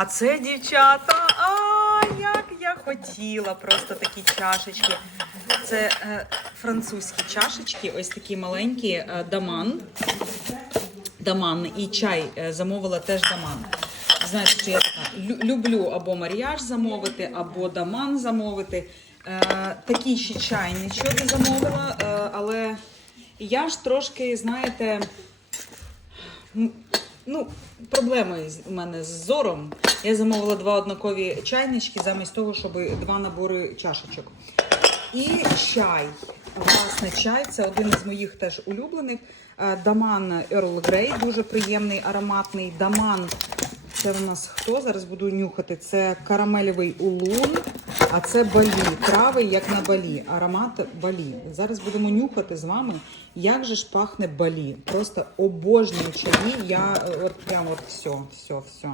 А це дівчата. А як я хотіла просто такі чашечки. Це е, французькі чашечки, ось такі маленькі е, даман. Даман і чай е, замовила теж даман. Знаєте, що я така лю- люблю або маріаж замовити, або даман замовити. Е, такий ще чайничок замовила, е, але я ж трошки, знаєте, ну, проблеми з- у мене з зором. Я замовила два однакові чайнички замість того, щоб два набори чашечок. І чай. Власне, чай це один із моїх теж улюблених. Е, Даман Earl Grey, дуже приємний, ароматний. Даман. Це в нас хто? Зараз буду нюхати. Це карамелевий улун, а це балі. Трави, як на балі. Аромат балі. Зараз будемо нюхати з вами, як же ж пахне балі. Просто обожнюю чаї. Я е, от прямо от все, все, все.